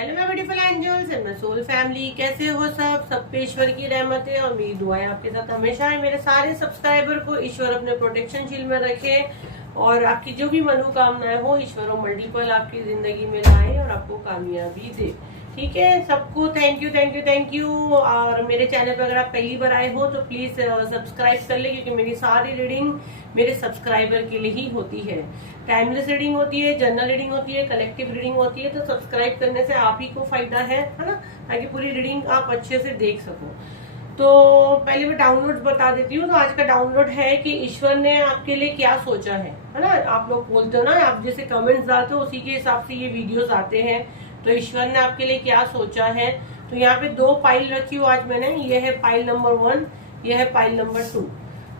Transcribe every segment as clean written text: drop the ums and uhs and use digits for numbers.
Hello my beautiful angels and my soul family, कैसे हो सब पे ईश्वर की रहमत है और मेरी दुआएं आपके साथ हमेशा है। मेरे सारे सब्सक्राइबर को ईश्वर अपने प्रोटेक्शन शील्ड में रखे और आपकी जो भी मनोकामनाएं हो ईश्वर मल्टीपल आपकी जिंदगी में लाए और आपको कामयाबी दे। ठीक है, सबको thank you thank you thank you. और मेरे चैनल पर अगर आप पहली बार आए हो तो प्लीज सब्सक्राइब कर ले, क्योंकि मेरी सारी रीडिंग मेरे सब्सक्राइबर के लिए ही होती है। टाइमलेस रीडिंग होती है, जनरल रीडिंग होती है, कलेक्टिव रीडिंग होती है। तो सब्सक्राइब करने से आप ही को फायदा है ना, ताकि पूरी रीडिंग आप अच्छे से देख सको। तो पहले मैं डाउनलोड बता देती हूँ। तो आज का डाउनलोड है कि ईश्वर ने आपके लिए क्या सोचा है ना। आप लोग बोलते हो ना, आप जैसे कमेंट्स डालते हो उसी के हिसाब से ये वीडियोस आते हैं। तो ईश्वर ने आपके लिए क्या सोचा है। तो यहाँ पे 2 फाइल रखी हूँ आज मैंने। ये है फाइल नंबर 1, ये है फाइल नंबर 2।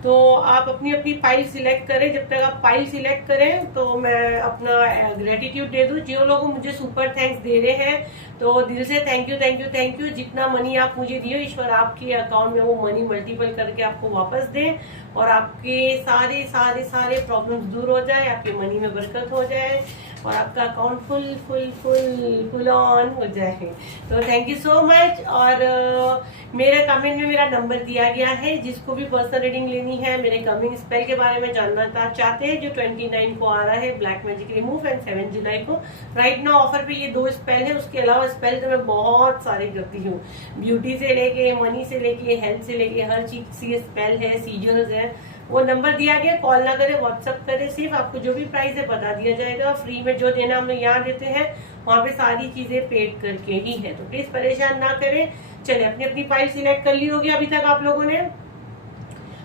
तो आप अपनी अपनी फाइल सिलेक्ट करें। जब तक आप फाइल सिलेक्ट करें तो मैं अपना ग्रेटिट्यूड दे दूं। जो लोग मुझे सुपर थैंक्स दे रहे हैं तो दिल से thank you thank you thank you. जितना मनी आप मुझे दिए ईश्वर आपके अकाउंट में वो मनी मल्टीपल करके आपको वापस दे और आपके सारे सारे सारे प्रॉब्लम्स दूर हो जाए, आपके मनी में बरकत हो जाए और आपका account full full full full on हो जाए। तो थैंक यू सो मच। और मेरे कमेंट में मेरा नंबर दिया गया है। जिसको भी पर्सनल रीडिंग लेनी है, मेरे कमिंग स्पेल के बारे में जानना चाहते हैं, जो 29 को आ रहा है ब्लैक मैजिक रिमूव एंड 7 जुलाई को राइट नाउ ऑफर पे ये 2 स्पेल है। उसके अलावा स्पेल तो मैं बहुत सारे करती हूँ, ब्यूटी से लेके मनी से लेके हेल्थ से लेके हर चीज से स्पेल है, सीजर्स है। वो नंबर दिया गया, कॉल ना करे, व्हाट्सअप करे। सिर्फ आपको जो भी प्राइस है बता दिया जाएगा। फ्री में जो देना हम लोग यहाँ देते हैं वहाँ पे सारी चीजें पेड करके ही है। तो प्लीज परेशान ना करें। चले, अपनी अपनी फाइल सिलेक्ट कर ली होगी अभी तक आप लोगों ने।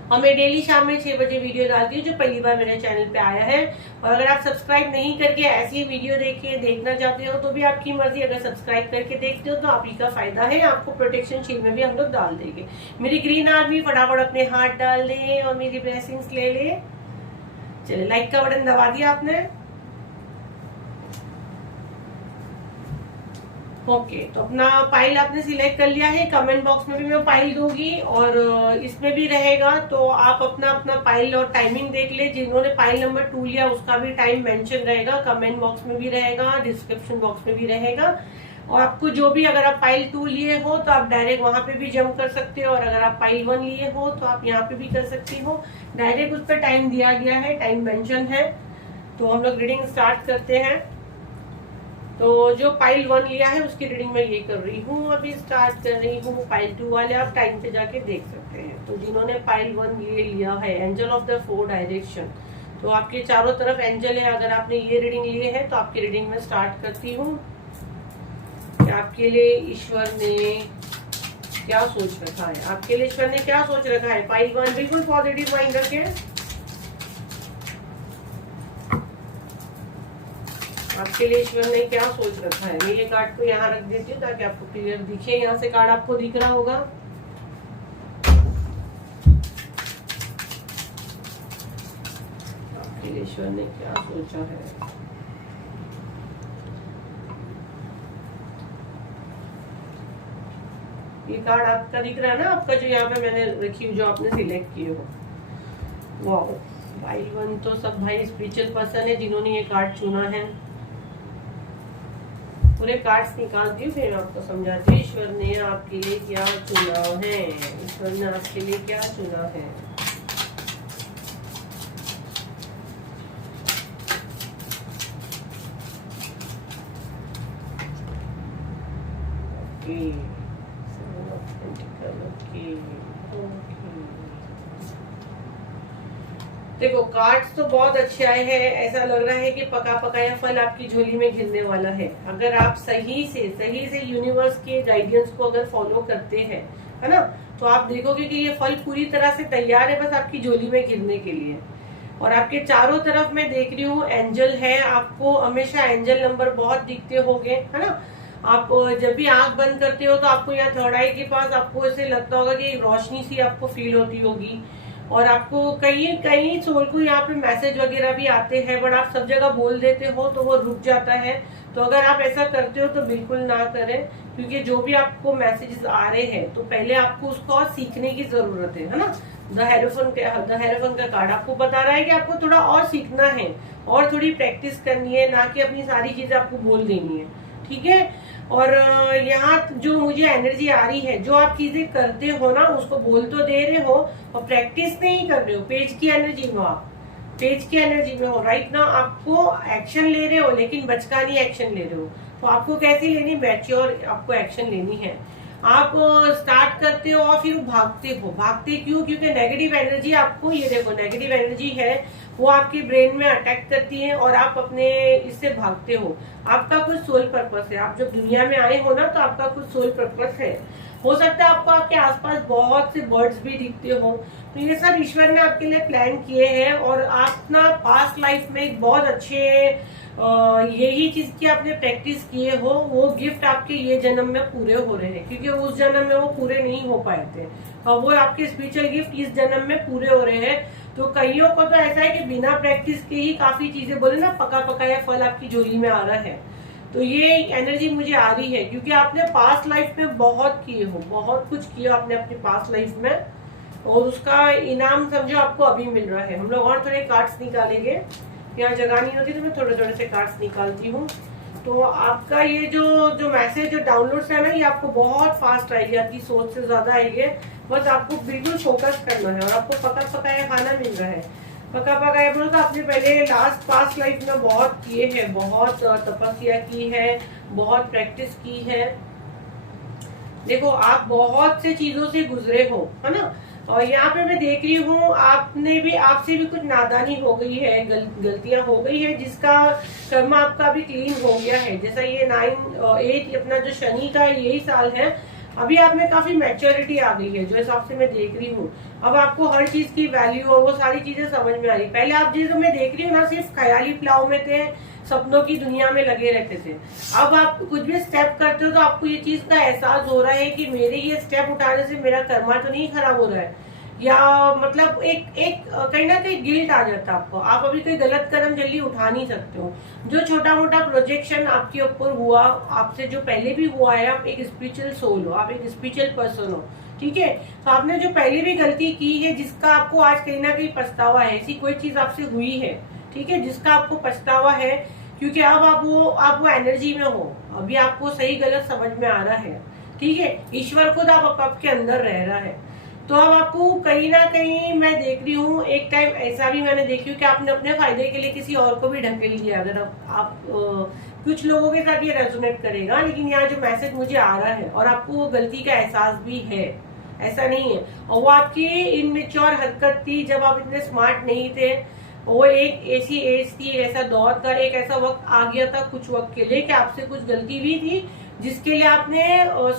हमें डेली शाम में 6 बजे वीडियो डालती हूँ जो पहली बार मेरे चैनल पे आया है। और अगर आप सब्सक्राइब नहीं करके ऐसी वीडियो देखना चाहते हो तो भी आपकी मर्जी। अगर सब्सक्राइब करके देखते हो तो आप ही का फायदा है। आपको प्रोटेक्शन शील्ड में भी हम लोग डाल देंगे। मेरी ग्रीन आर्मी फटाफट अपने हाथ डाल दे और मेरी ब्लेसिंग्स ले ले। चले, लाइक का बटन दबा दिया आपने। ओके, तो अपना फाइल आपने सिलेक्ट कर लिया है। कमेंट बॉक्स में भी मैं फाइल दूंगी और इसमें भी रहेगा। तो आप अपना अपना फाइल और टाइमिंग देख ले। जिन्होंने फाइल नंबर 2 लिया उसका भी टाइम मेंशन रहेगा, कमेंट बॉक्स में भी रहेगा, डिस्क्रिप्शन बॉक्स में भी रहेगा। और आपको जो भी, अगर आप फाइल 2 लिए हो तो आप डायरेक्ट वहां पे भी जंप कर सकते हो, और अगर आप फाइल 1 लिए हो तो आप यहाँ पे भी कर सकती हो। डायरेक्ट उस पर टाइम दिया गया है, टाइम मेंशन है। तो हम लोग रीडिंग स्टार्ट करते हैं। तो जो फाइल 1 लिया है उसकी रीडिंग मैं ये कर रही हूँ, अभी स्टार्ट कर रही हूँ। फाइल 2 वाले आप टाइम पे जाके देख सकते हैं। तो जिन्होंने फाइल 1 ये लिया है, एंजल ऑफ द 4 डायरेक्शन, तो आपके चारों तरफ एंजल है। अगर आपने ये रीडिंग लिए है तो आपकी रीडिंग में स्टार्ट करती हूँ कि आपके लिए ईश्वर ने क्या सोच रखा है। आपके लिए ईश्वर ने क्या सोच रखा है। फाइल 1 बिल्कुल पॉजिटिव माइंड रखें। आपके लिए ईश्वर ने क्या सोच रखा है। मैं ये कार्ड को यहाँ रख देती हूँ ताकि आपको क्लियर दिखे। यहाँ से कार्ड आपको दिख रहा होगा। आपके लिए ईश्वर ने क्या सोचा है। ये कार्ड आपका दिख रहा है ना, आपका जो यहाँ पे मैंने रखी हुई, जो आपने सिलेक्ट किए हो। वाह, फाइल 1 तो सब भाई स्पिरिचुअल पर्सन है जिन्होंने ये कार्ड चुना है। पूरे कार्ड्स निकालती हूँ फिर आपको समझाती हूँ ईश्वर ने आपके लिए क्या चुना है। ईश्वर ने आपके लिए क्या चुना है। देखो, कार्ड्स तो बहुत अच्छे आए हैं। ऐसा लग रहा है कि पका पकाया फल आपकी झोली में गिरने वाला है। अगर आप सही से यूनिवर्स के गाइडेंस को अगर फॉलो करते हैं, है ना, तो आप देखोगे कि ये फल पूरी तरह से तैयार है बस आपकी झोली में गिरने के लिए। और आपके चारों तरफ मैं देख रही हूँ एंजल है। आपको हमेशा एंजल नंबर बहुत दिखते होंगे, है ना। आप जब भी आंख बंद करते हो तो आपको यहाँ थर्ड आई के पास आपको ऐसे लगता होगा कि रोशनी सी आपको फील होती होगी। और आपको कहीं सोल को यहाँ पे मैसेज वगैरह भी आते हैं, बट आप सब जगह बोल देते हो तो वो रुक जाता है। तो अगर आप ऐसा करते हो तो बिल्कुल ना करें, क्योंकि जो भी आपको मैसेजेस आ रहे हैं तो पहले आपको उसको और सीखने की जरूरत है ना। द हेरोफन का कार्ड आपको बता रहा है कि आपको थोड़ा और सीखना है और थोड़ी प्रैक्टिस करनी है, ना कि अपनी सारी चीजें आपको बोल देनी है। ठीक है। और यहाँ जो मुझे एनर्जी आ रही है, जो आप चीजें करते हो ना उसको बोल तो दे रहे हो और प्रैक्टिस नहीं कर रहे हो, पेज की एनर्जी में आप पेज की एनर्जी में हो राइट ना। आपको एक्शन ले रहे हो लेकिन बचकानी एक्शन ले रहे हो। तो आपको कैसी लेनी, मैच्योर आपको एक्शन लेनी है। आप स्टार्ट करते हो और फिर भागते हो। भागते क्यों? क्योंकि नेगेटिव एनर्जी आपको, ये देखो नेगेटिव एनर्जी है वो आपके ब्रेन में अटैक करती है और आप अपने इससे भागते हो। आपका कुछ सोल पर्पस है। आप जब दुनिया में आए हो ना तो आपका कुछ सोल पर्पस है। हो सकता है आपको आपके आसपास बहुत से बर्ड्स भी दिखते हो, तो ये सब ईश्वर ने आपके लिए प्लान किए हैं। और आप ना पास्ट लाइफ में एक बहुत अच्छे यही चीज की आपने प्रैक्टिस किए हो, वो गिफ्ट आपके ये जन्म में पूरे हो रहे हैं, क्योंकि उस जन्म में वो पूरे नहीं हो पाए थे और वो आपके स्पिरिचुअल गिफ्ट इस जन्म में पूरे हो रहे हैं। तो कईयों को तो ऐसा है कि बिना प्रैक्टिस के ही काफी चीजें, बोले ना पका पकाया फल आपकी झोली में आ रहा है। तो ये एनर्जी मुझे आ रही है क्योंकि आपने पास्ट लाइफ में बहुत किए हो, बहुत कुछ किया आपने अपनी पास्ट लाइफ में, और उसका इनाम समझो आपको अभी मिल रहा है। हम लोग और थोड़े कार्ड्स निकालेंगे, यहाँ जगह नहीं होती तो मैं थोड़े थोड़े से कार्ड्स निकालती हूँ। तो आपका ये जो मैसेज जो डाउनलोड्स है ना, ये आपको बहुत फास्ट आएगी, आपकी सोच से ज्यादा आएगी। बस आपको बिल्कुल फोकस करना है और आपको पका पकाया खाना मिल रहा है। पका पकाया बोलो तो आपने पहले लास्ट पास्ट लाइफ में बहुत किए हैं, बहुत तपस्या की है, बहुत प्रैक्टिस की है। देखो आप बहुत से चीजों से गुजरे हो, है ना। और यहाँ पे मैं देख रही हूँ आपसे भी कुछ नादानी हो गई है, गलतियां हो गई है, जिसका कर्मा आपका भी क्लीन हो गया है। जैसा ये 9-8 अपना जो शनि का यही साल है, अभी आप में काफी मैच्योरिटी आ गई है जो हिसाब से मैं देख रही हूँ। अब आपको हर चीज की वैल्यू और वो सारी चीजें समझ में आ रही। पहले आप जिस मैं देख रही हूँ ना, सिर्फ ख्याली प्लाव में थे, सपनों की दुनिया में लगे रहते थे। अब आप कुछ भी स्टेप करते हो तो आपको ये चीज का एहसास हो रहा है कि मेरे ये स्टेप उठाने से मेरा कर्मा तो नहीं खराब हो रहा है, या मतलब एक कहीं ना कहीं गिल्ट आ जाता है आपको। आप अभी कोई गलत कदम जल्दी उठा नहीं सकते हो। जो छोटा मोटा प्रोजेक्शन आपके ऊपर हुआ, आपसे जो पहले भी हुआ है, आप एक स्पिरिचुअल सोल हो, आप एक स्पिरिचुअल पर्सन हो, ठीक है। तो आपने जो पहले भी गलती की है, जिसका आपको आज कहीं ना कहीं पछतावा है, ऐसी कोई चीज आपसे हुई है, ठीक है, जिसका आपको पछतावा है, क्योंकि अब आप वो एनर्जी में हो, अभी आपको सही गलत समझ में आ रहा है, ठीक है। ईश्वर खुद आपके अंदर रह रहा है। तो अब आपको कहीं ना कहीं मैं देख रही हूँ, एक टाइम ऐसा भी मैंने देखी हूँ कि आपने अपने फायदे के लिए किसी और को भी ढकेल लिया। अगर आप कुछ लोगों के साथ ये रेजोनेट करेगा, लेकिन यहाँ जो मैसेज मुझे आ रहा है और आपको वो गलती का एहसास भी है, ऐसा नहीं है। और वो आपकी इनमेच्योर हरकत थी, जब आप इतने स्मार्ट नहीं थे। वो एक ऐसी एज थी, ऐसा दौर था, एक ऐसा वक्त आ गया था कुछ वक्त के लिए कि आपसे कुछ गलती भी थी, जिसके लिए आपने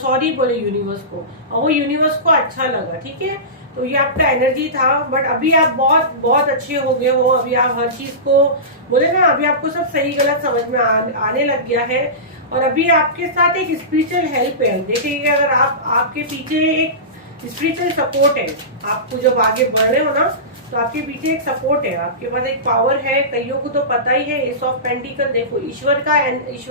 सॉरी बोले यूनिवर्स को, और वो यूनिवर्स को अच्छा लगा, ठीक है। तो ये आपका एनर्जी था। बट अभी आप बहुत बहुत अच्छे हो गए हो। अभी आप हर चीज को बोले ना, अभी आपको सब सही गलत समझ में आने लग गया है। और अभी आपके साथ एक स्पिरिचुअल हेल्प है। देखिए अगर आपके पीछे एक स्पिरिचुअल सपोर्ट है, आपको जब आगे बढ़ रहे हो ना, तो आपके पीछे एक सपोर्ट है, आपके पास एक पावर है। कईयों को तो पता ही है, एस ऑफ पेंटिकल देखो, ईश्वर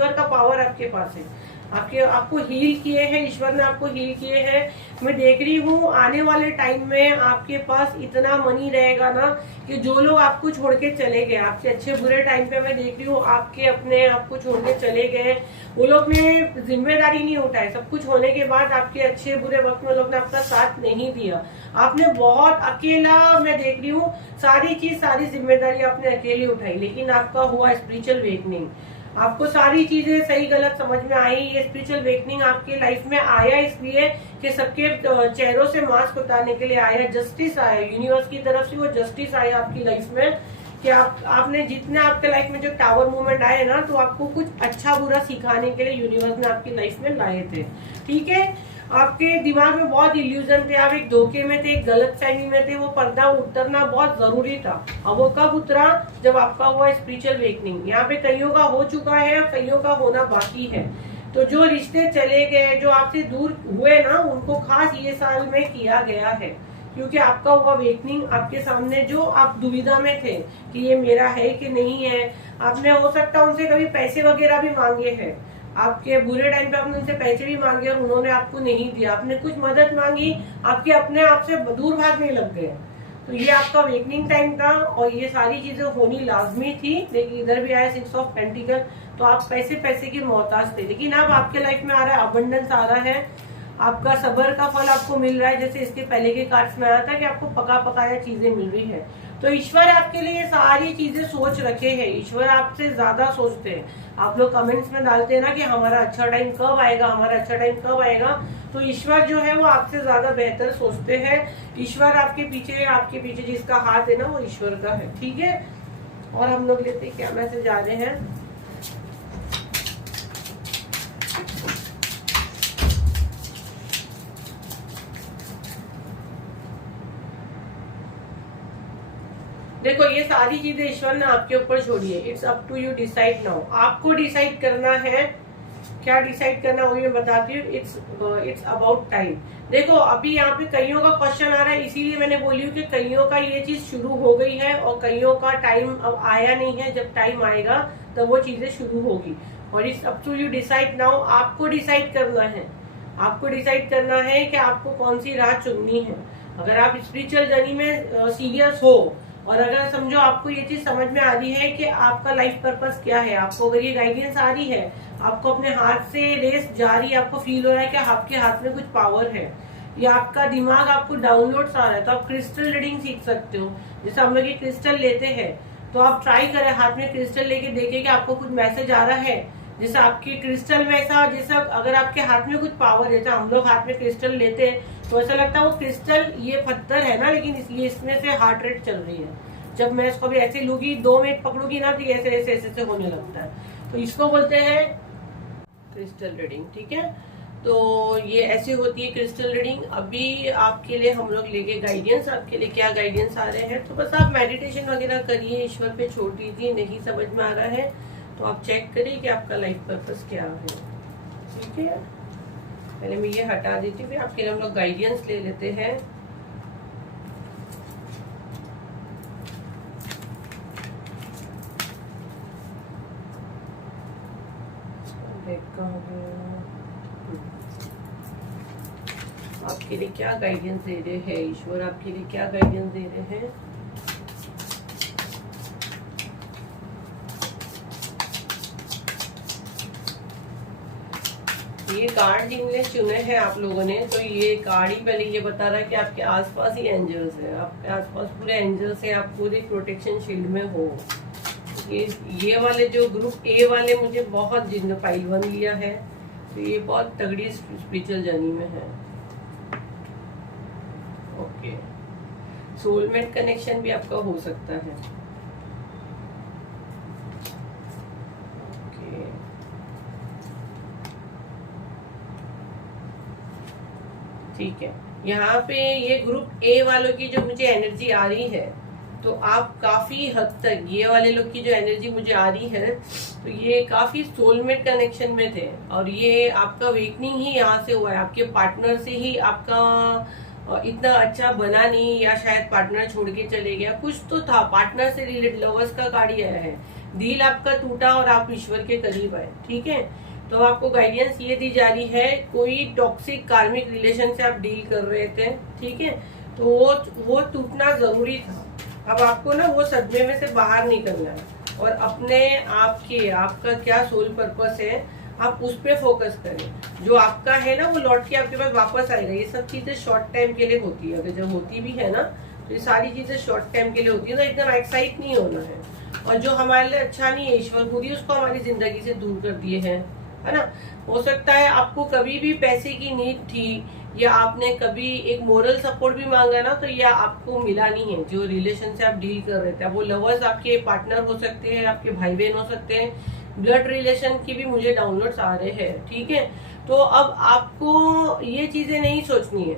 का पावर आपके पास है। आपको हील किए हैं, ईश्वर ने आपको हील किए हैं। मैं देख रही हूँ आने वाले टाइम में आपके पास इतना मनी रहेगा ना, कि जो लोग आपको छोड़ के चले गए, आपके अच्छे बुरे टाइम पे मैं देख रही हूँ आपके अपने आपको छोड़ के चले गए, वो लोग ने जिम्मेदारी नहीं उठाई। सब कुछ होने के बाद आपके अच्छे बुरे वक्त में लोग ने आपका साथ नहीं दिया। आपने बहुत अकेला, मैं देख रही हूँ सारी जिम्मेदारी आपने अकेले उठाई। लेकिन आपका हुआ स्पिरिचुअल वेकनिंग, आपको सारी चीजें सही गलत समझ में आई। ये स्पिरिचुअल वेकनिंग आपके लाइफ में आया इसलिए कि सबके चेहरों से मास्क उतारने के लिए आया, जस्टिस आया, यूनिवर्स की तरफ से वो जस्टिस आया आपकी लाइफ में, कि आपने जितने आपके लाइफ में जो टावर मूवमेंट आए ना, तो आपको कुछ अच्छा बुरा सिखाने के लिए यूनिवर्स ने आपकी लाइफ में लाए थे, ठीक है। आपके दिमाग में बहुत इल्यूजन थे, आप एक धोखे में थे, एक गलत फहमी में थे, वो पर्दा उतरना बहुत जरूरी था। अब वो कब उतरा? जब आपका हुआ स्पिरिचुअल वेकनिंग। यहाँ पे कईयों का हो चुका है, कईयों का होना बाकी है। तो जो रिश्ते चले गए, जो आपसे दूर हुए ना, उनको खास ये साल में किया गया है, क्योंकि आपका हुआ वेकनिंग आपके सामने, जो आप दुविधा में थे कि ये मेरा है कि नहीं है। आपने हो सकता है उनसे कभी पैसे वगैरह भी मांगे हैं, आपके बुरे टाइम पे आपने उनसे पैसे भी मांगे और उन्होंने आपको नहीं दिया। आपने कुछ मदद मांगी, आपके अपने आप से दूर भागने लग गए। तो ये आपका वेकनिंग टाइम था और ये सारी चीजें होनी लाजमी थी। लेकिन इधर भी आया 6 ऑफ पेंटिकल, तो आप पैसे पैसे की मोहताज थे, लेकिन अब आपके लाइफ में आ रहा है अबंडेंस, आ रहा है आपका सब्र का फल आपको मिल रहा है। जैसे इसके पहले के कार्ड्स में आया था कि आपको पका पकाया चीजें मिल रही है। तो ईश्वर आपके लिए सारी चीजें सोच रखे हैं, ईश्वर आपसे ज्यादा सोचते हैं। आप लोग कमेंट्स में डालते हैं ना कि हमारा अच्छा टाइम कब आएगा, हमारा अच्छा टाइम कब आएगा, तो ईश्वर जो है वो आपसे ज्यादा बेहतर सोचते हैं। ईश्वर आपके पीछे जिसका हाथ है ना वो ईश्वर का है, ठीक है। और हम लोग लेते क्या मैसेज आ रहे हैं। देखो ये सारी चीजें ईश्वर ने आपके ऊपर छोड़ी है। It's up to you decide now. आपको डिसाइड करना है, क्या डिसाइड करना वही मैं बताती हूँ। It's about time. देखो अभी यहाँ पे कईयों का क्वेश्चन आ रहा है, इसीलिए मैंने बोली हूँ कि कईयों का ये चीज शुरू हो गई है और कईयों का टाइम अब आया नहीं है। जब टाइम आएगा तब वो चीजें शुरू होगी। और it's up to you decide now. आपको डिसाइड करना है, आपको डिसाइड करना है कि आपको कौन सी राह चुननी है। अगर आप स्पिरिचुअल जर्नी में सीरियस हो और अगर समझो आपको ये चीज समझ में आ रही है कि आपका लाइफ पर्पस क्या है, आपको अगर ये गाइडेंस आ रही है, आपको अपने हाथ से रेस जा रही है, आपको फील हो रहा है कि आपके हाथ में कुछ पावर है, या आपका दिमाग आपको डाउनलोड्स आ रहा है, तो आप क्रिस्टल रीडिंग सीख सकते हो। जैसे हम लोग ये क्रिस्टल लेते हैं तो आप ट्राई करें, हाथ में क्रिस्टल लेके देखें कि आपको कुछ मैसेज आ रहा है। जैसे आपके क्रिस्टल में ऐसा, जैसे अगर आपके हाथ में कुछ पावर है, जैसे हम लोग हाथ में क्रिस्टल लेते हैं तो ऐसा लगता है वो क्रिस्टल ये पत्थर है ना, लेकिन इसलिए इसमें से हार्ट रेट चल रही है। जब मैं इसको भी ऐसे लूंगी 2 मिनट पकड़ूंगी ना तो ऐसे ऐसे ऐसे ऐसे होने लगता है। तो इसको बोलते हैं क्रिस्टल रीडिंग, ठीक है। तो ये ऐसे होती है क्रिस्टल रीडिंग। अभी आपके लिए हम लोग लेके गाइडेंस, आपके लिए क्या गाइडेंस आ रहे हैं, तो बस आप मेडिटेशन वगैरह करिए, ईश्वर पे छोड़ दीजिए। नहीं समझ में आ रहा है तो आप चेक करिए कि आपका लाइफ पर्पस क्या है, ठीक है। पहले मैं ये हटा देती हूँ, फिर आपके लिए हम लोग गाइडेंस ले लेते हैं। आपके लिए क्या गाइडेंस दे रहे हैं ईश्वर, आपके लिए क्या गाइडेंस दे रहे हैं। ये कार्ड जिनने चुने हैं आप लोगों ने, तो ये कार्ड ही पहले ये बता रहा है कि आपके आसपास ही एंजल्स है, आपके आसपास पूरे एंजल्स हैं, आप पूरी प्रोटेक्शन शील्ड में हो। ये वाले जो ग्रुप ए वाले मुझे बहुत, जिनने पाइल 1 लिया है, तो ये बहुत तगड़ी स्पिरिचुअल जर्नी में है। ओके, सोलमेट कनेक्शन भी आपका हो सकता है। ओके, ठीक है। यहाँ पे ये ग्रुप ए वालों की जो मुझे एनर्जी आ रही है, तो आप काफी हद तक, ये वाले लोग की जो एनर्जी मुझे आ रही है, तो ये काफी सोलमेट कनेक्शन में थे। और ये आपका वेकनिंग ही यहाँ से हुआ है, आपके पार्टनर से ही आपका इतना अच्छा बना नहीं, या शायद पार्टनर छोड़ के चले गया, कुछ तो था। पार्टनर से रिलेटेड लवर्स का कार्ड आया है, दिल आपका टूटा और आप ईश्वर के करीब आए, ठीक है। तो आपको गाइडेंस ये दी जा रही है, कोई टॉक्सिक कार्मिक रिलेशन से आप डील कर रहे थे, ठीक है, तो वो टूटना जरूरी था। अब आपको ना वो सदमे में से बाहर निकलना है और अपने आपका क्या सोल पर्पस है, आप उस पे फोकस करें। जो आपका है ना वो लौट के आपके पास वापस आएगा। ये सब चीजें शॉर्ट टाइम के लिए होती है, अगर जब होती भी है ना तो ये सारी चीजें शॉर्ट टाइम के लिए होती है, तो एकदम एक्साइट नहीं होना है। और जो हमारे लिए अच्छा नहीं है, ईश्वर खुद ही उसको हमारी जिंदगी से दूर कर दिए है ना। हो सकता है आपको कभी भी पैसे की नीड थी, या आपने कभी एक मोरल सपोर्ट भी मांगा ना, तो यह आपको मिला नहीं है। जो रिलेशन से आप डील कर रहे थे, वो लवर्स आपके पार्टनर हो सकते हैं, आपके भाई बहन हो सकते हैं, ब्लड रिलेशन की भी मुझे डाउनलोड्स आ रहे हैं, ठीक है। तो अब आपको ये चीजें नहीं सोचनी है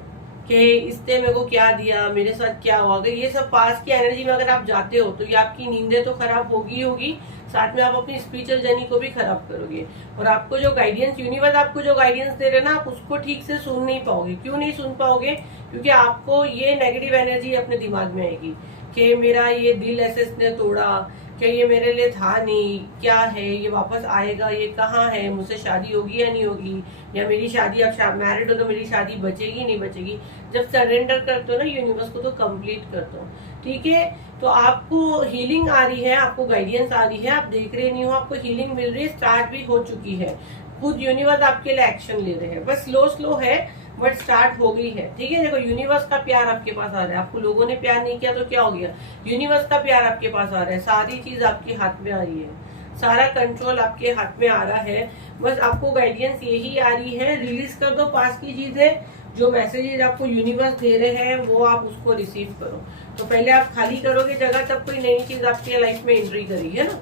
कि इसने मेरे को क्या दिया, मेरे साथ क्या हुआ। अगर ये सब पास की एनर्जी में अगर आप जाते हो तो ये आपकी नींदें तो खराब होगी, साथ में आप अपनी स्पिरिचुअल जर्नी को भी खराब करोगे। और आपको जो गाइडेंस, यूनिवर्स आपको जो गाइडेंस दे रहे ना, आप उसको ठीक से सुन नहीं पाओगे। क्यों नहीं सुन पाओगे? क्योंकि आपको ये नेगेटिव एनर्जी अपने दिमाग में आएगी कि मेरा ये दिल ऐसे इसने तोड़ा, क्या ये मेरे लिए था नहीं, क्या है ये, वापस आएगा, ये कहाँ है, मुझसे शादी होगी या नहीं होगी, या मेरी शादी, आप मैरिड हो तो मेरी शादी बचेगी नहीं बचेगी। जब सरेंडर करते हो ना यूनिवर्स को, तो कंप्लीट करते हो, ठीक है। तो आपको हीलिंग आ रही है, आपको गाइडेंस आ रही है, आप देख रहे नहीं हो, आपको हीलिंग मिल रही है, स्टार्ट भी हो चुकी है, खुद यूनिवर्स आपके लिए एक्शन ले रहे हैं, बस स्लो स्लो है बट स्टार्ट हो गई है। ठीक है, देखो यूनिवर्स का प्यार आपके पास आ रहा है, आपको लोगों ने प्यार नहीं किया तो क्या हो गया, यूनिवर्स का प्यार आपके पास आ रहा है, सारी चीज आपके हाथ में आ रही है, सारा कंट्रोल आपके हाथ में आ रहा है, बस आपको गाइडेंस यही आ रही है, रिलीज कर दो पास की चीजें, जो मैसेजेस आपको यूनिवर्स दे रहे हैं वो आप उसको रिसीव करो। तो पहले आप खाली करोगे जगह, तब कोई नई चीज आपके लाइफ में एंट्री करेगी, है ना।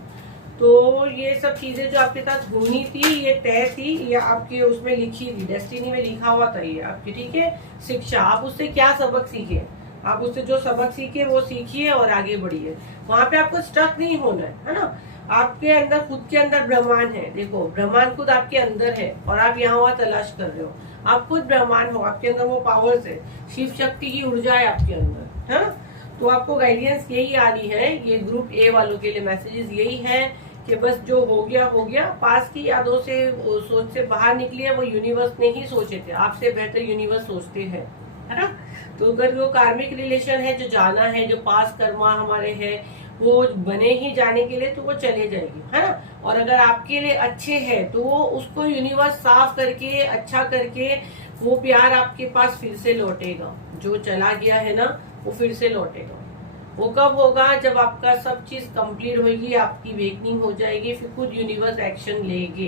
तो ये सब चीजें जो आपके साथ होनी थी, ये तय थी, ये आपके उसमें लिखी थी, डेस्टिनी में लिखा हुआ था ये आपकी। ठीक है, शिक्षा, आप उससे क्या सबक सीखे, आप उससे जो सबक सीखे वो सीखिए और आगे बढ़िए, वहां पे आपको स्टक नहीं होना है ना। आपके अंदर, खुद के अंदर ब्रह्मांड है, देखो ब्रह्मांड खुद आपके अंदर है और आप यहाँ वहाँ तलाश कर रहे हो, आप खुद ब्रह्मांड हो, आपके अंदर वो पावर्स है, शिव शक्ति की ऊर्जा है आपके अंदर, है ना। तो आपको गाइडेंस यही आ रही है, ये ग्रुप ए वालों के लिए मैसेजेस यही है कि बस जो हो गया, पास की यादों से, सोच से बाहर निकलिए, वो यूनिवर्स ने ही सोचे थे, आपसे बेहतर यूनिवर्स सोचते हैं, है ना। तो अगर वो कार्मिक रिलेशन है, जो जाना है, जो पास कर्मा हमारे है, वो बने ही जाने के लिए, तो वो चले जाएगी, है ना। और अगर आपके लिए अच्छे हैं तो वो उसको यूनिवर्स साफ करके, अच्छा करके, वो प्यार आपके पास फिर से लौटेगा, जो चला गया है ना वो फिर से लौटेगा। वो कब होगा, जब आपका सब चीज कंप्लीट होगी, आपकी वेकनिंग हो जाएगी, फिर खुद यूनिवर्स एक्शन लेंगे,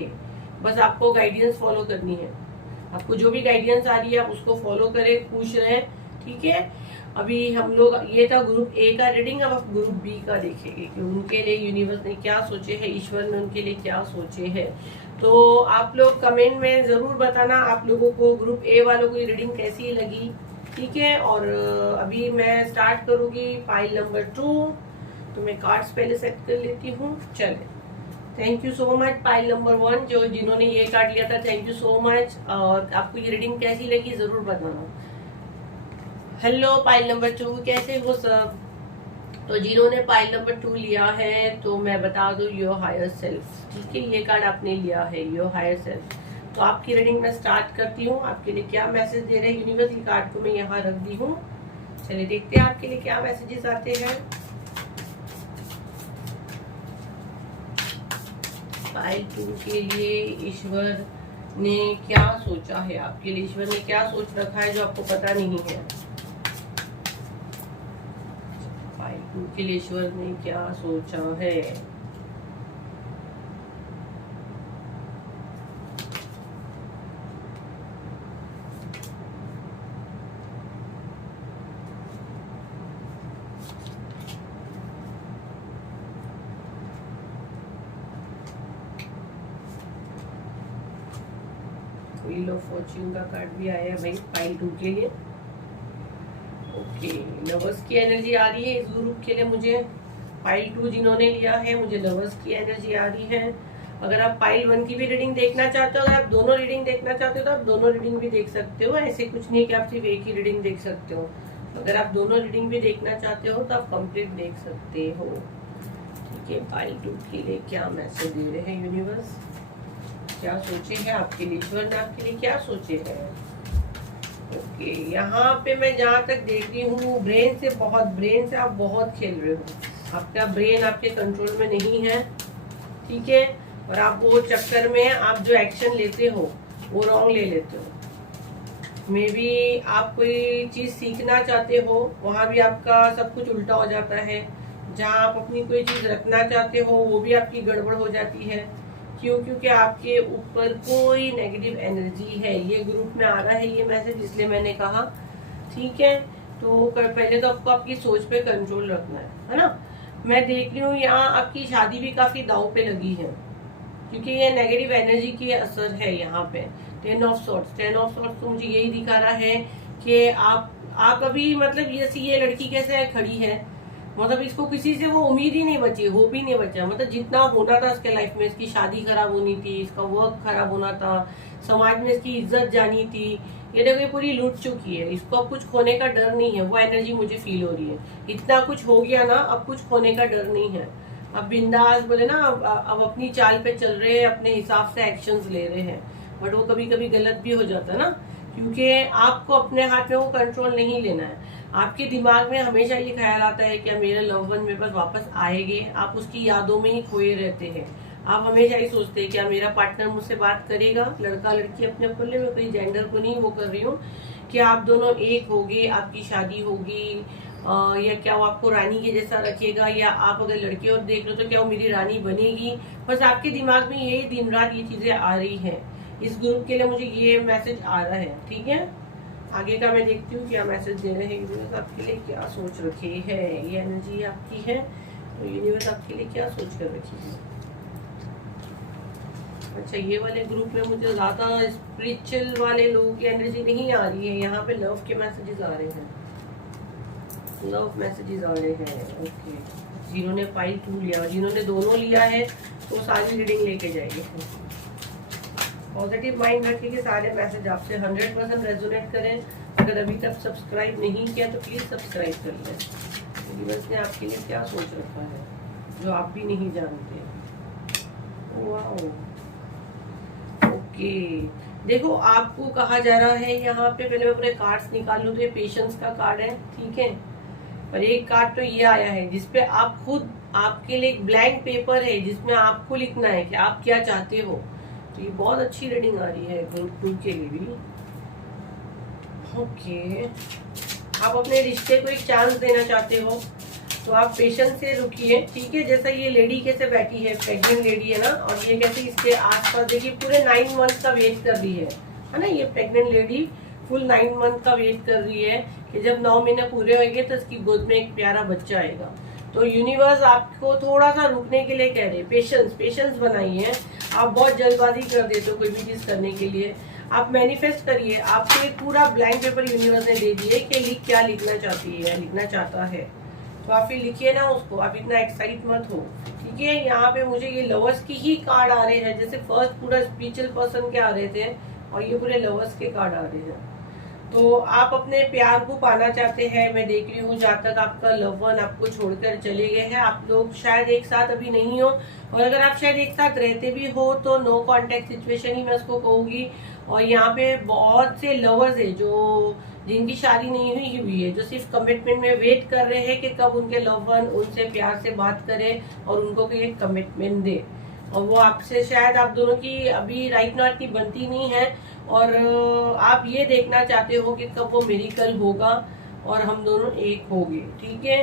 बस आपको गाइडेंस फॉलो करनी है, आपको जो भी गाइडेंस आ रही है आप उसको फॉलो करें, खुश रहें। ठीक है, अभी हम लोग, ये था ग्रुप ए का रीडिंग, अब आप ग्रुप बी का देखेंगे कि उनके लिए यूनिवर्स ने क्या सोचे है, ईश्वर ने उनके लिए क्या सोचे है। तो आप लोग कमेंट में जरूर बताना आप लोगों को ग्रुप ए वालों को रीडिंग कैसी लगी। ठीक है, और अभी मैं स्टार्ट करूंगी पाइल नंबर 2, तो मैं कार्ड्स पहले सेट कर लेती हूँ। चले, thank you so much pile number 1, जो जिन्होंने ये कार्ड लिया था, थैंक यू सो मच। और आपको ये रीडिंग कैसी लगी जरूर बताना। हेलो पाइल नंबर 2, कैसे हो सब। तो जिन्होंने पाइल नंबर 2 लिया है, तो मैं बता दूं, योर हायर सेल्फ। ठीक है, ये कार्ड आपने लिया है, योर हायर सेल्फ। तो आपकी रीडिंग मैं स्टार्ट करती हूँ, आपके लिए क्या मैसेज दे रहे हैं यूनिवर्स। ये कार्ड को मैं यहाँ रख दी हूँ, चलिए देखते हैं आपके लिए क्या मैसेजेस आते हैं। पाइल 2 के लिए ईश्वर ने क्या सोचा है, आपके लिए ईश्वर ने क्या सोच रखा है जो आपको पता नहीं है। के लिए ईश्वर ने क्या सोचा है। व्हील ऑफ फॉर्च्यून का कार्ड भी आया है भाई पाइल 2 के लिए। ओके, लवर्स की एनर्जी आ रही है इस ग्रुप के लिए मुझे। पाइल 2 जिन्होंने लिया है, मुझे लवर्स की एनर्जी आ रही है। अगर आप पाइल 1 की भी रीडिंग देखना चाहते हो, अगर आप दोनों रीडिंग देखना चाहते हो तो आप दोनों रीडिंग भी देख सकते हो, ऐसे कुछ नहीं कि आप सिर्फ एक ही रीडिंग देख सकते हो। अगर आप दोनों रीडिंग भी देखना चाहते हो तो आप कंप्लीट देख सकते हो। ठीक है, पाइल 2 के लिए क्या मैसेज दे रहे हैं यूनिवर्स, क्या सोचे हैं आपके लिए, ईश्वर ने आपके लिए क्या सोचे हैं। ओके, यहाँ पे मैं जहाँ तक देख रही हूँ, ब्रेन से आप बहुत खेल रहे हो, आपका ब्रेन आपके कंट्रोल में नहीं है। ठीक है, और आप वो चक्कर में आप जो एक्शन लेते हो वो रॉन्ग ले लेते हो। मे बी आप कोई चीज सीखना चाहते हो, वहां भी आपका सब कुछ उल्टा हो जाता है। जहाँ आप अपनी कोई चीज रखना चाहते हो वो भी आपकी गड़बड़ हो जाती है। क्यों? क्योंकि आपके ऊपर कोई नेगेटिव एनर्जी है। ये ग्रुप में आ रहा है ये मैसेज, इसलिए मैंने कहा। ठीक है, तो पहले तो आपको आपकी सोच पे कंट्रोल रखना है ना। मैं देख रही हूँ यहाँ आपकी शादी भी काफी दाव पे लगी है, क्योंकि ये नेगेटिव एनर्जी की असर है यहाँ पे। 10 ऑफ सॉर्ट्स तो मुझे यही दिखा रहा है कि आप अभी मतलब ये लड़की कैसे खड़ी है, मतलब इसको किसी से वो उम्मीद ही नहीं बची, होप ही नहीं बचा। मतलब जितना होना था इसके लाइफ में, इसकी शादी खराब होनी थी, इसका वर्क खराब होना था, समाज में इसकी इज्जत जानी थी, ये देखो पूरी लूट चुकी है। इसको अब कुछ खोने का डर नहीं है, वो एनर्जी मुझे फील हो रही है। इतना कुछ हो गया ना, अब कुछ खोने का डर नहीं है। अब बिंदास बोले ना, अब अपनी चाल पे चल रहे हैं, अपने हिसाब से एक्शंस ले रहे हैं। बट वो कभी कभी गलत भी हो जाता है ना, क्योंकि आपको अपने हाथ में वो कंट्रोल नहीं लेना है। आपके दिमाग में हमेशा ये ख्याल आता है कि मेरा लव वन मेरे पास वापस आएंगे, आप उसकी यादों में ही खोए रहते हैं। आप हमेशा ही सोचते हैं क्या मेरा पार्टनर मुझसे बात करेगा, लड़का लड़की अपने अपने में, कोई जेंडर को नहीं वो कर रही हूँ, कि आप दोनों एक होगे, आपकी शादी होगी, या क्या वो आपको रानी के जैसा रखेगा, या आप अगर लड़की और देख लो तो क्या वो मेरी रानी बनेगी। बस आपके दिमाग में ये दिन रात ये चीजें आ रही हैं। इस ग्रुप के लिए मुझे ये मैसेज आ रहा है, ठीक है। आगे का मैं देखती हूँ क्या मैसेज दे रहे हैं यूनिवर्स आपके लिए, क्या सोच रखे है। ये एनर्जी आपकी है तो यूनिवर्स आपके लिए क्या सोच कर रखी है। अच्छा, ये वाले ग्रुप में मुझे ज्यादा स्पिरिचुअल वाले लोगों की एनर्जी नहीं आ रही है, यहाँ पे लव के मैसेजेस आ रहे हैं, लव मैसेजेस आ रहे हैं। ओके, जिन्होंने फाइल 2 लिया, जिन्होंने दोनों लिया है तो सारी रीडिंग लेके जाएंगे। पॉजिटिव माइंड रखिए कि सारे मैसेज आपसे 100% रेजोनेट करें। अगर अभी तक सब्सक्राइब नहीं किया तो प्लीज सब्सक्राइब कर लें। यूनिवर्स ने आपके लिए क्या सोच रखा है जो आप भी नहीं जानते। वाओ, ओके, देखो आपको कहा जा रहा है यहाँ पे, पहले मैं पूरे कार्ड्स निकाल लूं तो ये पेशेंस का कार्ड है, ठीक है। और एक कार्ड तो ये आया है जिसपे आप खुद, आपके लिए एक ब्लैंक पेपर है जिसमें आपको लिखना है कि आप क्या चाहते हो। तो ये बहुत अच्छी रीडिंग आ रही है ग्रुप 2 के लिए भी। ओके, आप अपने रिश्ते को एक चांस देना चाहते हो तो आप पेशेंस से रुकिए, ठीक है। जैसा ये लेडी कैसे बैठी है, प्रेग्नेंट लेडी है ना, और ये कैसे इसके आसपास देखिए पूरे 9 मंथ का वेट कर रही है ना। ये प्रेग्नेंट लेडी फुल 9 मंथ का वेट कर रही है कि जब 9 महीने पूरे होंगे तो इसकी गोद में एक प्यारा बच्चा आएगा। तो यूनिवर्स आपको थोड़ा सा रुकने के लिए कह रहे हैं, पेशेंस बनाइए। आप बहुत जल्दबाजी कर देते हो कोई भी चीज करने के लिए। आप मैनिफेस्ट करिए, आपको एक पूरा ब्लैंक पेपर यूनिवर्स ने दे दिए कि क्या लिखना चाहती है, लिखना चाहता है, तो आप फिर लिखिए ना उसको। आप इतना एक्साइट मत हो, ठीक है। यहाँ पे मुझे ये लवर्स की ही कार्ड आ रहे हैं, जैसे फर्स्ट पूरा स्पिरिचुअल पर्सन के आ रहे थे और ये पूरे लवर्स के कार्ड आ रहे हैं। तो आप अपने प्यार को पाना चाहते हैं, मैं देख रही हूँ। जहाँ तक आपका लव वन आपको छोड़कर चले गए हैं, आप लोग शायद एक साथ अभी नहीं हो, और अगर आप शायद एक साथ रहते भी हो तो नो कॉन्टेक्ट सिचुएशन ही मैं उसको कहूंगी। और यहाँ पे बहुत से लवर्स है जो जिनकी शादी नहीं हुई है, जो सिर्फ कमिटमेंट में वेट कर रहे हैं कि कब उनके लव वन उनसे प्यार से बात करे और उनको कोई एक कमिटमेंट दे। और वो आपसे शायद आप दोनों की अभी राइट नाउ इतनी बनती नहीं है, और आप ये देखना चाहते हो कि कब वो मिरेकल होगा और हम दोनों एक होंगे, ठीक है।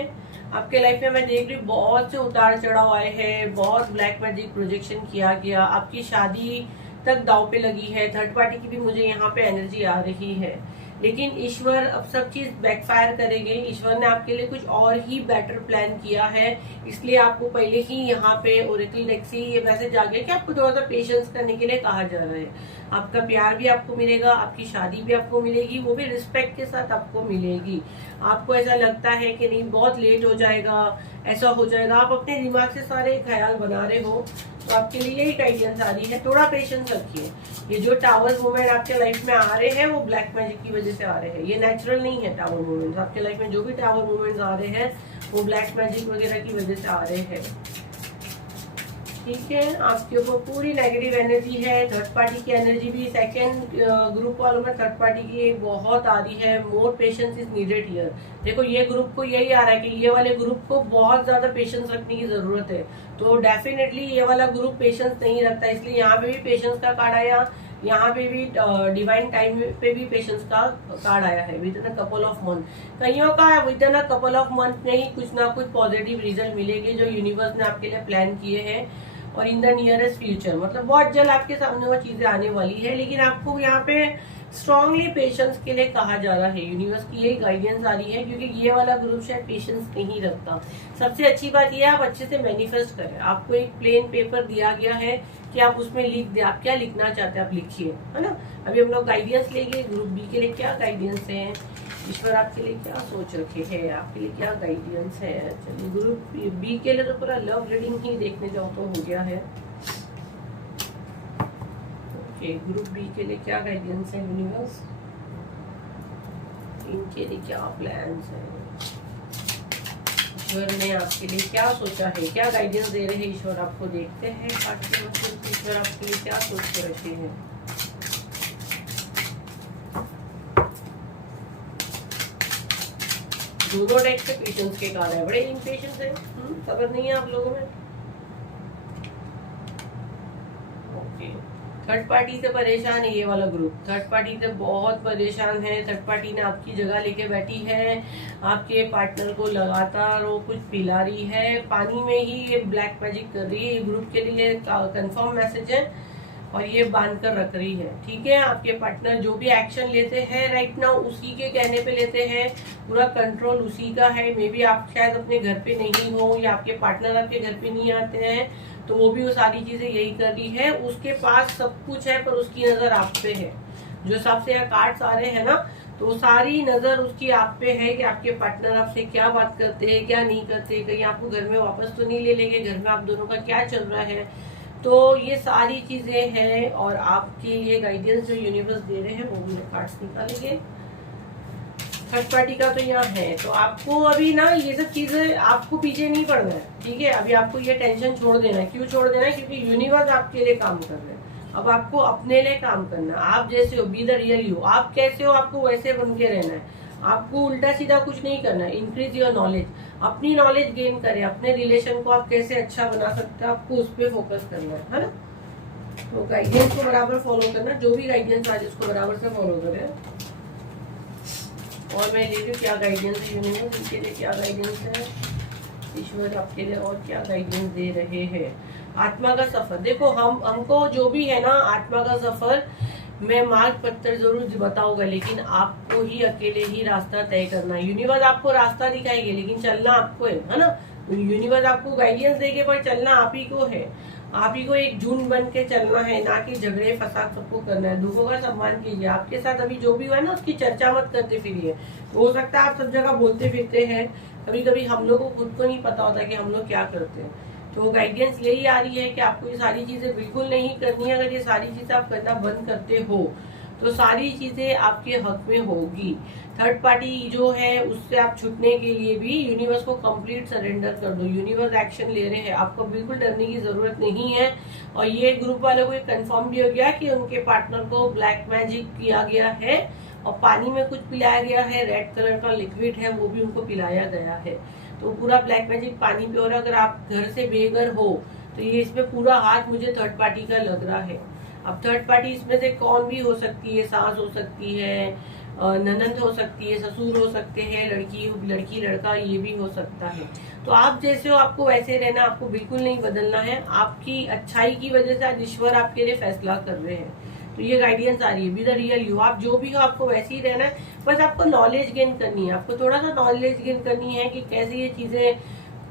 आपके लाइफ में मैं देख रही हूँ बहुत से उतार चढ़ाव आए हैं, बहुत ब्लैक मैजिक प्रोजेक्शन किया गया, आपकी शादी तक दाव पे लगी है। थर्ड पार्टी की भी मुझे यहाँ पे एनर्जी आ रही है, लेकिन ईश्वर अब सब चीज बैकफायर करेंगे। ईश्वर ने आपके लिए कुछ और ही बेटर प्लान किया है, इसलिए आपको पहले ही यहाँ पे ओरेकल डेक से ये मैसेज आ गया कि आपको थोड़ा सा पेशेंस करने के लिए कहा जा रहा है। आपका प्यार भी आपको मिलेगा, आपकी शादी भी आपको मिलेगी, वो भी रिस्पेक्ट के साथ आपको मिलेगी। आपको ऐसा लगता है कि नहीं बहुत लेट हो जाएगा, ऐसा हो जाएगा, आप अपने दिमाग से सारे ख्याल बना रहे हो, तो आपके लिए यही गाइडेंस आ रही है। थोड़ा पेशेंस रखिए। ये जो टावर मूवमेंट आपके लाइफ में आ रहे हैं वो ब्लैक मैजिक की वजह से आ रहे हैं, ये नेचुरल नहीं है। टावर मूवमेंट्स आपके लाइफ में जो भी टावर मूवमेंट्स आ रहे हैं वो ब्लैक मैजिक वगैरह की वजह से आ रहे हैं, ठीक है। आपके ऊपर पूरी नेगेटिव एनर्जी है। थर्ड पार्टी की एनर्जी भी सेकंड ग्रुप वालों में थर्ड पार्टी की बहुत आ रही है। More patience is needed here. देखो ये ग्रुप को यही आ रहा है कि ये वाले ग्रुप को बहुत ज्यादा पेशेंस रखने की जरूरत है, तो डेफिनेटली ये वाला ग्रुप पेशेंस नहीं रखता, इसलिए यहाँ पे भी पेशेंस का कार्ड आया, यहाँ पे भी डिवाइन टाइम पे भी पेशेंस का कार्ड आया है। With in a couple of month, कईयों का with in a couple of month में ही कुछ ना कुछ पॉजिटिव रिजल्ट मिलेंगे जो यूनिवर्स ने आपके लिए प्लान किए हैं, और इन द नियरेस्ट फ्यूचर, मतलब बहुत जल्द आपके सामने वो चीजें आने वाली है। लेकिन आपको यहाँ पे स्ट्रांगली पेशेंस के लिए कहा जा रहा है, यूनिवर्स की यही गाइडेंस आ रही है, क्योंकि ये वाला ग्रुप शायद पेशेंस नहीं रखता। सबसे अच्छी बात ये है आप अच्छे से मैनिफेस्ट करें। आपको एक प्लेन पेपर दिया गया है कि आप उसमें लिख दे, आप क्या लिखना चाहते हैं आप लिखिए, है ना। अभी हम लोग गाइडेंस लेंगे ग्रुप बी के लिए क्या गाइडेंस है, ईश्वर आपके लिए क्या सोच रखे हैं, आपके लिए क्या गाइडेंस है। चलिए ग्रुप बी के लिए तो पूरा लव रीडिंग ही देखने जाओ तो हो गया है। ओके, ग्रुप बी के लिए क्या गाइडेंस है यूनिवर्स, इनके लिए क्या प्लान्स है, ईश्वर ने आपके लिए क्या सोचा है, क्या गाइडेंस दे रहे हैं ईश्वर आपको। देखते हैं कार्ड के मतलब ईश्वर आपके लिए क्या सोच के रखे हैं। दोनों डेक से पेशेंस के कार्ड है, बड़े इम्पेशेंस है, खबर नहीं है आप लोगों में। ओके, थर्ड पार्टी से परेशान है ये वाला ग्रुप, थर्ड पार्टी से बहुत परेशान है। थर्ड पार्टी ने आपकी जगह लेके बैठी है, आपके पार्टनर को लगातार वो कुछ पिला रही है, पानी में ही ये ब्लैक मैजिक कर रही है। ये ग्रुप के लिए कंफर्म मैसेज है और ये बांध कर रख रही है, ठीक है। आपके पार्टनर जो भी एक्शन लेते हैं राइट नाउ उसी के कहने पे लेते हैं, पूरा कंट्रोल उसी का है। मे बी आप शायद अपने घर पे नहीं हो या आपके पार्टनर आपके घर पे नहीं आते हैं, तो वो भी वो सारी चीजें यही कर रही है। उसके पास सब कुछ है पर उसकी नजर आप पे है। जो सबसे यहाँ कार्ड्स आ रहे हैं ना, तो सारी नजर उसकी आप पे है कि आपके पार्टनर आपसे क्या बात करते हैं, क्या नहीं करते, कहीं आपको घर में वापस तो नहीं ले लेंगे, घर में आप दोनों का क्या चल रहा है। तो ये सारी चीजें हैं और आपके लिए गाइडेंस जो यूनिवर्स दे रहे हैं वो भी कार्ड्स निकालेंगे। थर्ड पार्टी का तो यहाँ है, तो आपको अभी ना ये सब चीजें आपको पीछे नहीं पड़ना है, ठीक है। अभी आपको ये टेंशन छोड़ देना है। क्यों छोड़ देना है? क्योंकि यूनिवर्स आपके लिए काम कर रहे हैं। अब आपको अपने लिए काम करना है। आप जैसे हो, बी द रियल यू, आप कैसे हो आपको वैसे बन के रहना है। आपको उल्टा सीधा कुछ नहीं करना है। इंक्रीज योर नॉलेज, अपनी नॉलेज गेन करें, अपने रिलेशन को आप कैसे अच्छा बना सकते हैं आपको उस पर फोकस करना है ना। तो गाइडेंस को बराबर फॉलो करना, जो भी गाइडेंस आज उसको बराबर से फॉलो करें। और मैं ले रही हूँ क्या गाइडेंस है यूनिवर्स, इनके लिए क्या गाइडेंस है, ईश्वर आपके लिए और क्या गाइडेंस दे रहे हैं। आत्मा का सफर, देखो हमको जो भी है ना आत्मा का सफर, मैं मार्ग पत्थर जरूर बताऊंगा, लेकिन आपको ही अकेले ही रास्ता तय करना है। यूनिवर्स आपको रास्ता दिखाएगी लेकिन चलना आपको है ना। यूनिवर्स आपको गाइडेंस देगी पर चलना आप ही को है। आप ही को एक झुंड बन के चलना है, ना कि झगड़े फसाद सबको करना है। दूसरों का सम्मान कीजिए। आपके साथ अभी जो भी हुआ है ना उसकी चर्चा मत करते फिरिए। हो सकता है आप सब जगह बोलते फिरते हैं, कभी कभी हम लोग को खुद को नहीं पता होता कि हम लोग क्या करते हैं। तो गाइडेंस यही आ रही है कि आपको ये सारी चीजें बिल्कुल नहीं करनी है। अगर ये सारी चीजें आप करना बंद करते हो तो सारी चीजें आपके हक में होगी। थर्ड पार्टी जो है उससे आप छूटने के लिए भी यूनिवर्स को कंप्लीट सरेंडर कर दो। यूनिवर्स एक्शन ले रहे हैं, आपको बिल्कुल डरने की जरूरत नहीं है। और ये ग्रुप वालों को कंफर्म भी हो गया कि उनके पार्टनर को ब्लैक मैजिक किया गया है और पानी में कुछ पिलाया गया है, रेड कलर का लिक्विड है वो भी उनको पिलाया गया है। तो पूरा ब्लैक मैजिक पानी पे हो रहा है। अगर आप घर से बेघर हो तो ये इसमें पूरा हाथ मुझे थर्ड पार्टी का लग रहा है। अब थर्ड पार्टी इसमें से कौन भी हो सकती है, सास हो सकती है, ननंद हो सकती है, ससुर हो सकते हैं, लड़की लड़का ये भी हो सकता है। तो आप जैसे हो आपको वैसे रहना, आपको बिल्कुल नहीं बदलना है। आपकी अच्छाई की वजह से आज ईश्वर आपके लिए फैसला कर रहे हैं। तो ये गाइडेंस आ रही है, बी द रियल यू। आप जो भी हो आपको वैसे ही रहना है, बस आपको नॉलेज गेन करनी है। आपको थोड़ा सा नॉलेज गेन करनी है कि कैसे ये चीजें,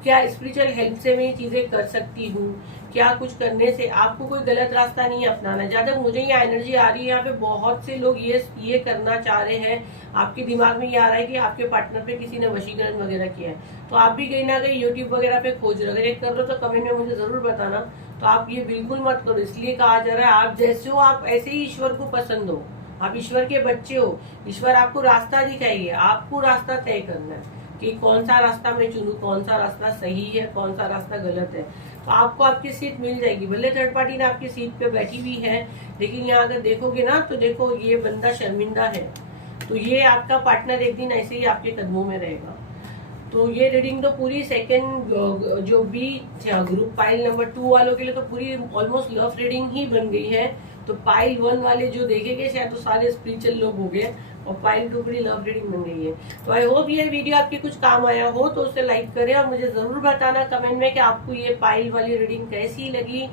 क्या स्पिरिचुअल हेल्प से मैं ये चीजें कर सकती हूँ, क्या कुछ करने से आपको कोई गलत रास्ता नहीं अपनाना। ज्यादा मुझे ये एनर्जी आ रही है, यहाँ पे बहुत से लोग ये करना चाह रहे हैं। आपके दिमाग में ये आ रहा है कि आपके पार्टनर पे किसी ने वशीकरण वगैरह किया है, तो आप भी कहीं ना कहीं यूट्यूब वगैरह पे खोज रहे हो। अगर ये कर रहे हो तो कमेंट में मुझे जरूर बताना। तो आप ये बिल्कुल मत करो, इसलिए कहा जा रहा है आप जैसे हो आप ऐसे ही ईश्वर को पसंद हो। आप ईश्वर के बच्चे हो, ईश्वर आपको रास्ता दिखाएंगे, आपको रास्ता तय करना है कि कौन सा रास्ता मैं चुनूं, कौन सा रास्ता सही है, कौन सा रास्ता गलत है। तो आपको आपकी सीट मिल जाएगी। भले थर्ड पार्टी ने आपकी सीट पे बैठी हुई है, लेकिन यहाँ अगर देखोगे ना तो देखो ये बंदा शर्मिंदा है। तो ये आपका पार्टनर एक दिन ऐसे ही आपके कदमों में रहेगा। तो ये रीडिंग तो पूरी सेकंड जो भी ग्रुप पाइल नंबर 2 वालों के लिए तो पूरी ऑलमोस्ट लव रीडिंग ही बन गई है। तो पाइल 1 वाले जो देखेंगे शायद तो सारे स्पिरिचुअल लोग हो गए और पाइल 2 पूरी लव रीडिंग बन गई है। तो आई होप ये वीडियो आपके कुछ काम आया हो, तो उसे लाइक करें और मुझे जरूर बताना कमेंट में कि आपको ये पाइल वाली रीडिंग कैसी लगी।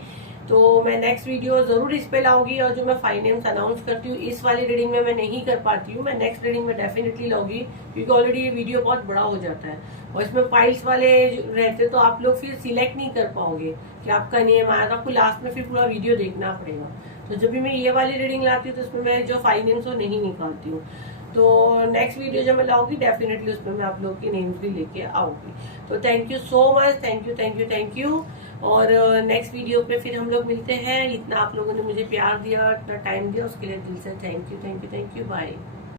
तो मैं नेक्स्ट वीडियो जरूर इस पे लाऊंगी। और जो मैं फाइनेंस अनाउंस करती हूँ इस वाली रीडिंग में मैं नहीं कर पाती हूँ, मैं नेक्स्ट रीडिंग में डेफिनेटली लाऊंगी, क्योंकि ऑलरेडी ये वीडियो बहुत बड़ा हो जाता है और इसमें फाइल्स वाले रहते तो आप लोग फिर सिलेक्ट नहीं कर पाओगे कि आपका नेम आया, तो आपको लास्ट में फिर पूरा वीडियो देखना पड़ेगा। तो जब भी मैं ये वाली रीडिंग लाती हूँ तो उसमें मैं जो फाइनेंस वो नहीं निकालती हूँ। तो नेक्स्ट वीडियो जब मैं लाऊंगी डेफिनेटली उसमें मैं आप लोग के नेम्स भी लेके आऊंगी। तो thank you so much, thank you thank you thank you. और नेक्स्ट वीडियो पे फिर हम लोग मिलते हैं। इतना आप लोगों ने मुझे प्यार दिया, इतना टाइम दिया, उसके लिए दिल से thank you thank you thank you. Bye.